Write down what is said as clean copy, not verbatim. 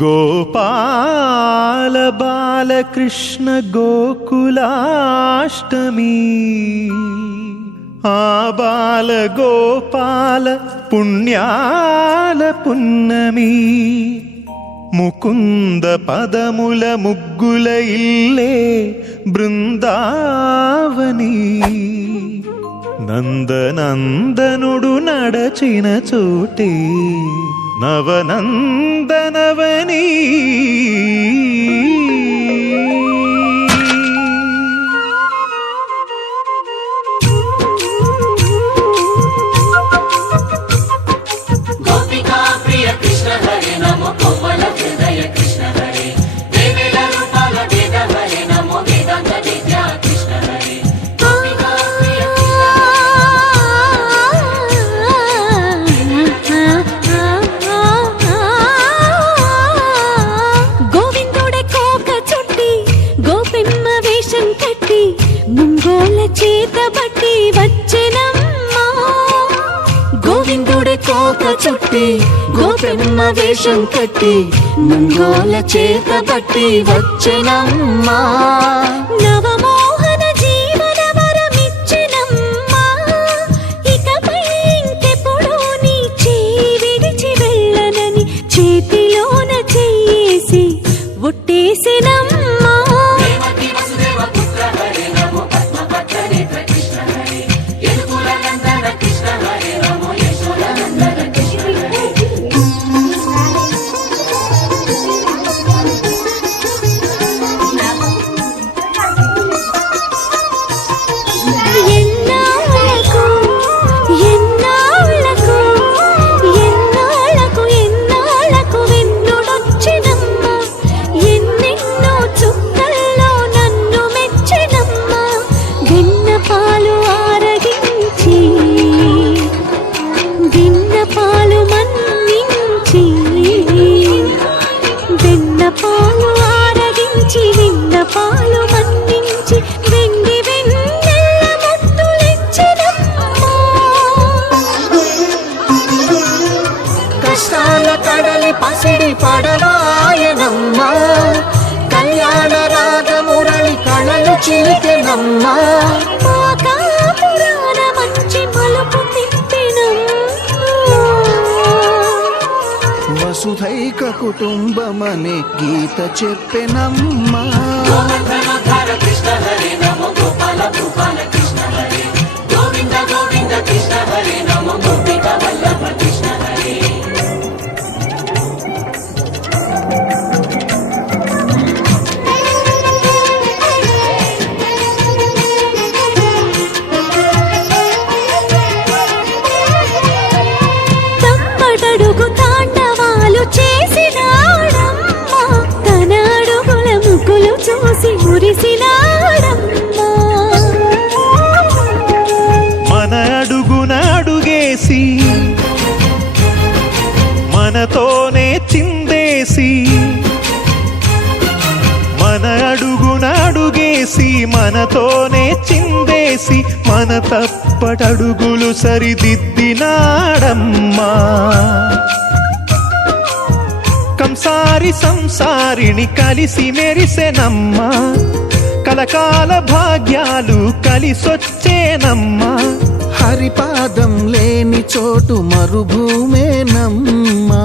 గోపాల బాలకృష్ణ గోకులాష్టమి ఆ బాల గోపాల పుణ్యాల పున్నమి ముకుంద పదముల ముగ్గుల ఇల్లే బృందావని నందనందనుడు నడచిన చోటే నవనందనవని గోవిందుడే కోక చుట్టి గోపెమ్మ వేషం కట్టి ముంగోల చేత బట్టి వచ్చెనమ్మా నవమోహన జీవన వరమిచ్చెనమ్మా ఇకపై ఇంకెప్పుడు నీ చేయి విడిచి వెళ్ళనని చేతిలోన చేసి ఒట్టేసెనమ్మా పసిడి పడవాయనమ్మా కళ్యాణ రాగమురళి కళలు చిలికెనమ్మా పురాణ మంచి మలుపు తిప్పినమ్మా వసుధైక కుటుంబమనే గీత చెప్పెనమ్మా కృష్ణ హరి నమో గోపాల గోపాల కృష్ణ హరి గోవింద గోవింద కృష్ణ హరి నమో గోపిక వల్లభ కృష్ణ హరి తమ్మడడుగు తాండవాలు చేసినాడమ్మా తన అడుగుల ముగ్గులు చూసి మురిసినాడమ్మా మన అడుగున అడుగేసి మనతోనే చిందేసి మన అడుగున అడుగేసి మనతోనే చిందేసి మన తప్పటడుగులు సరిదిద్దినాడమ్మా కంసారి సంసారిని కలిసి మెరిసెనమ్మా కలకాల భాగ్యాలు కలిసొచ్చేనమ్మా హరిపాదం లేని చోటు మరుభూమేనమ్మా